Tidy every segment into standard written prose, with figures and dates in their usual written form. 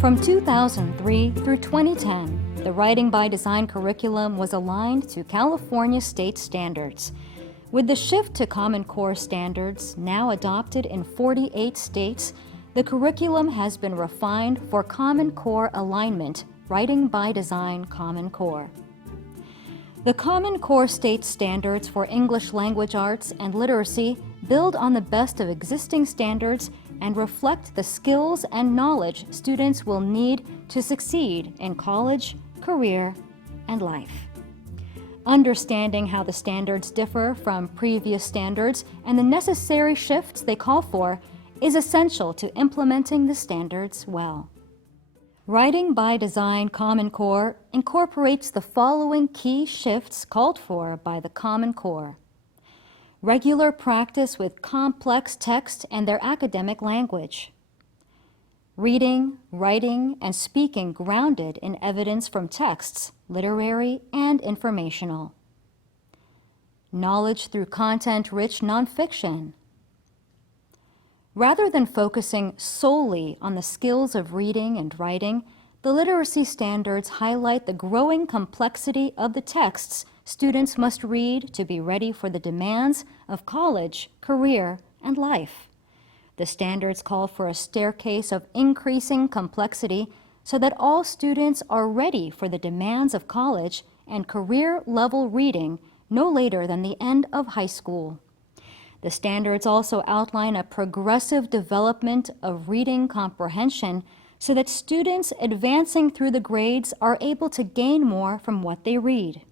From 2003 through 2010, the Writing by Design curriculum was aligned to California state standards. With the shift to Common Core standards, now adopted in 48 states, the curriculum has been refined for Common Core alignment, Writing by Design Common Core. The Common Core state standards for English language arts and literacy build on the best of existing standards and reflect the skills and knowledge students will need to succeed in college, career, and life. Understanding how the standards differ from previous standards and the necessary shifts they call for is essential to implementing the standards well. Writing by Design Common Core incorporates the following key shifts called for by the Common Core. Regular practice with complex text and their academic language. Reading, writing, and speaking grounded in evidence from texts, literary and informational. Knowledge through content-rich nonfiction. Rather than focusing solely on the skills of reading and writing, the literacy standards highlight the growing complexity of the texts students must read to be ready for the demands of college, career, and life. The standards call for a staircase of increasing complexity so that all students are ready for the demands of college and career-level reading no later than the end of high school. The standards also outline a progressive development of reading comprehension so that students advancing through the grades are able to gain more from what they read.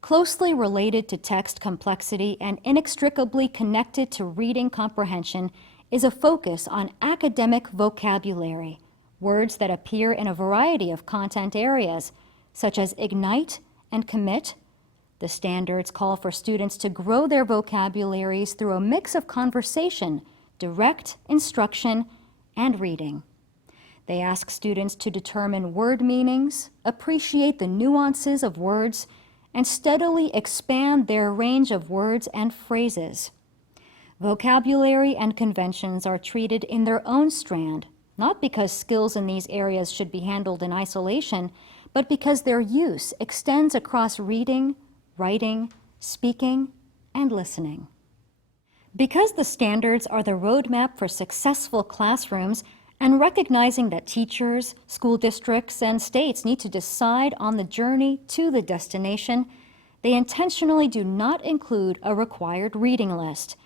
Closely related to text complexity and inextricably connected to reading comprehension is a focus on academic vocabulary, words that appear in a variety of content areas, such as ignite and commit. The standards call for students to grow their vocabularies through a mix of conversation, direct instruction, and reading. They ask students to determine word meanings, appreciate the nuances of words, and steadily expand their range of words and phrases. Vocabulary and conventions are treated in their own strand, not because skills in these areas should be handled in isolation, but because their use extends across reading, writing, speaking, and listening. Because the standards are the roadmap for successful classrooms, and recognizing that teachers, school districts, and states need to decide on the journey to the destination, they intentionally do not include a required reading list.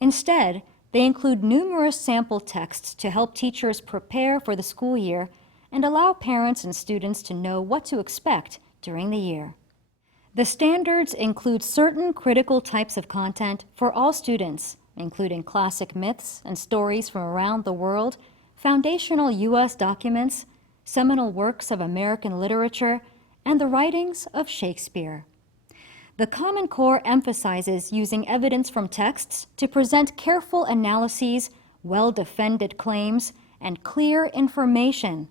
Instead, they include numerous sample texts to help teachers prepare for the school year and allow parents and students to know what to expect during the year. The standards include certain critical types of content for all students, including classic myths and stories from around the world, foundational U.S. documents, seminal works of American literature, and the writings of Shakespeare. The Common Core emphasizes using evidence from texts to present careful analyses, well-defended claims, and clear information,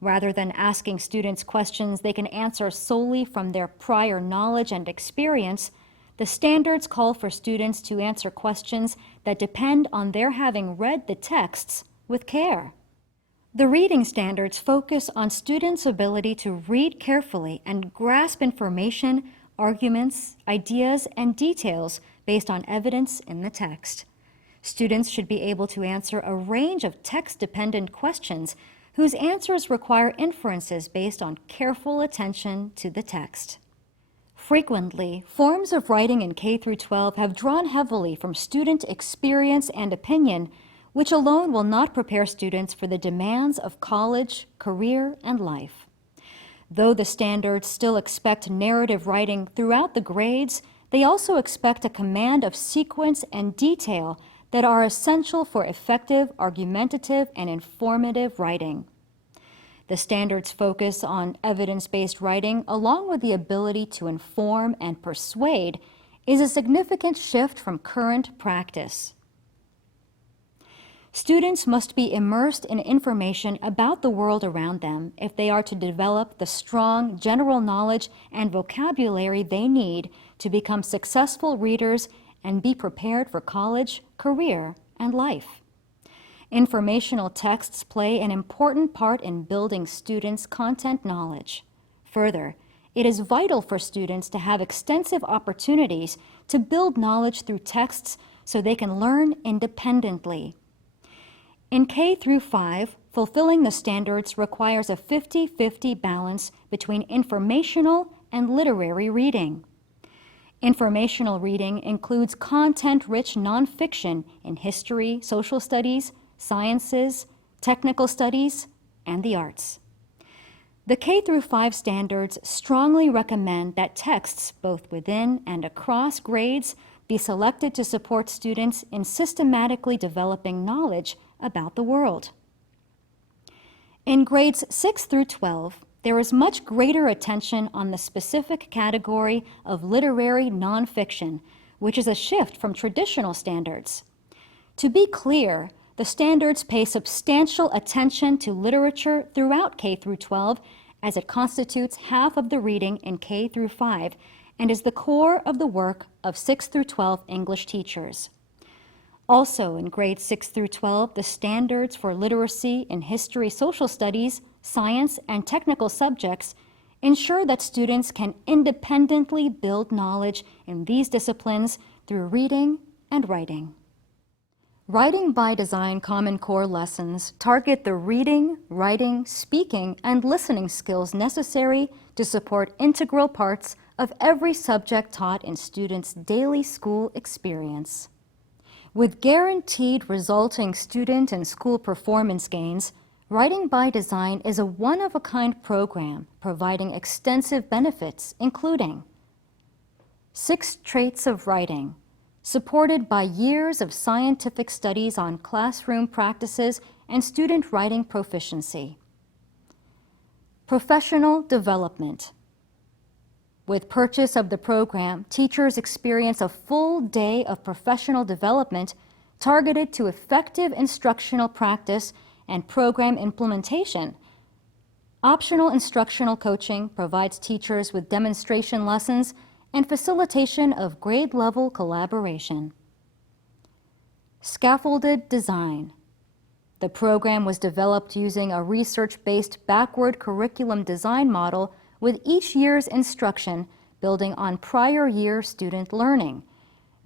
rather than asking students questions they can answer solely from their prior knowledge and experience. The standards call for students to answer questions that depend on their having read the texts with care. The reading standards focus on students' ability to read carefully and grasp information, arguments, ideas, and details based on evidence in the text. Students should be able to answer a range of text-dependent questions whose answers require inferences based on careful attention to the text. Frequently, forms of writing in K-12 have drawn heavily from student experience and opinion, which alone will not prepare students for the demands of college, career, and life. Though the standards still expect narrative writing throughout the grades, they also expect a command of sequence and detail that are essential for effective, argumentative, and informative writing. The standards focus on evidence-based writing, along with the ability to inform and persuade, is a significant shift from current practice. Students must be immersed in information about the world around them if they are to develop the strong general knowledge and vocabulary they need to become successful readers and be prepared for college, career, and life. Informational texts play an important part in building students' content knowledge. Further, it is vital for students to have extensive opportunities to build knowledge through texts so they can learn independently. In K through 5, fulfilling the standards requires a 50-50 balance between informational and literary reading. Informational reading includes content-rich nonfiction in history, social studies, sciences, technical studies, and the arts. The K through 5 standards strongly recommend that texts, both within and across grades, be selected to support students in systematically developing knowledge about the world. In grades 6 through 12, there is much greater attention on the specific category of literary nonfiction, which is a shift from traditional standards. To be clear, the standards pay substantial attention to literature throughout K through 12, as it constitutes half of the reading in K through 5 and is the core of the work of 6 through 12 English teachers. Also, in grades 6 through 12, the standards for literacy in history, social studies, science, and technical subjects ensure that students can independently build knowledge in these disciplines through reading and writing. Writing by Design Common Core lessons target the reading, writing, speaking, and listening skills necessary to support integral parts of every subject taught in students' daily school experience. With guaranteed resulting student and school performance gains, Writing by Design is a one-of-a-kind program providing extensive benefits, including 6 traits of writing, supported by years of scientific studies on classroom practices and student writing proficiency. Professional development. With purchase of the program, teachers experience a full day of professional development targeted to effective instructional practice and program implementation. Optional instructional coaching provides teachers with demonstration lessons and facilitation of grade-level collaboration. Scaffolded Design. The program was developed using a research-based backward curriculum design model with each year's instruction building on prior year student learning.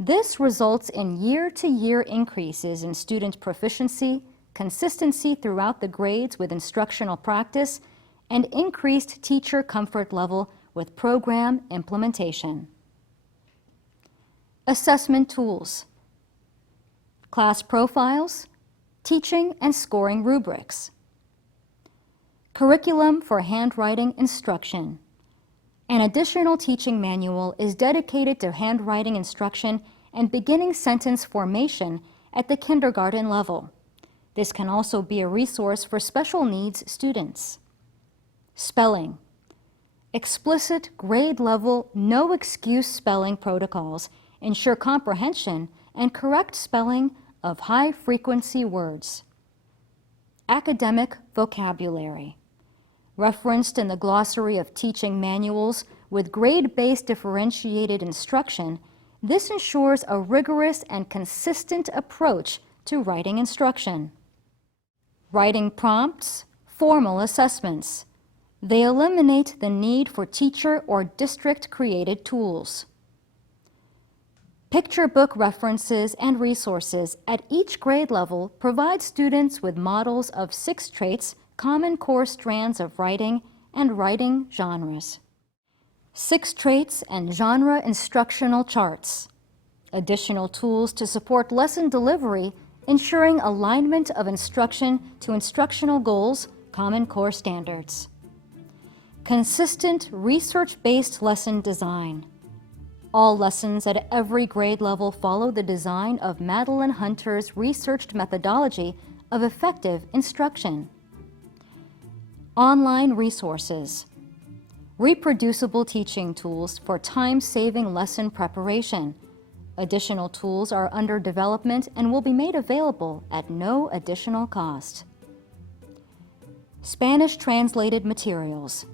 This results in year-to-year increases in student proficiency, consistency throughout the grades with instructional practice, and increased teacher comfort level with program implementation. Assessment tools. Class profiles, teaching and scoring rubrics. Curriculum for handwriting instruction. An additional teaching manual is dedicated to handwriting instruction and beginning sentence formation at the kindergarten level. This can also be a resource for special needs students. Spelling. Explicit grade-level, no-excuse spelling protocols ensure comprehension and correct spelling of high-frequency words. Academic vocabulary. Referenced in the glossary of teaching manuals with grade-based differentiated instruction, this ensures a rigorous and consistent approach to writing instruction. Writing prompts, formal assessments. They eliminate the need for teacher or district-created tools. Picture book references and resources at each grade level provide students with models of 6 traits, common core strands of writing, and writing genres. 6 traits and genre instructional charts. Additional tools to support lesson delivery, ensuring alignment of instruction to instructional goals, common core standards. Consistent research-based lesson design. All lessons at every grade level follow the design of Madeline Hunter's researched methodology of effective instruction. Online resources. Reproducible teaching tools for time-saving lesson preparation. Additional tools are under development and will be made available at no additional cost. Spanish translated materials.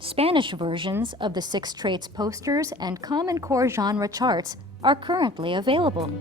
Spanish versions of the 6 traits posters and common core genre charts are currently available.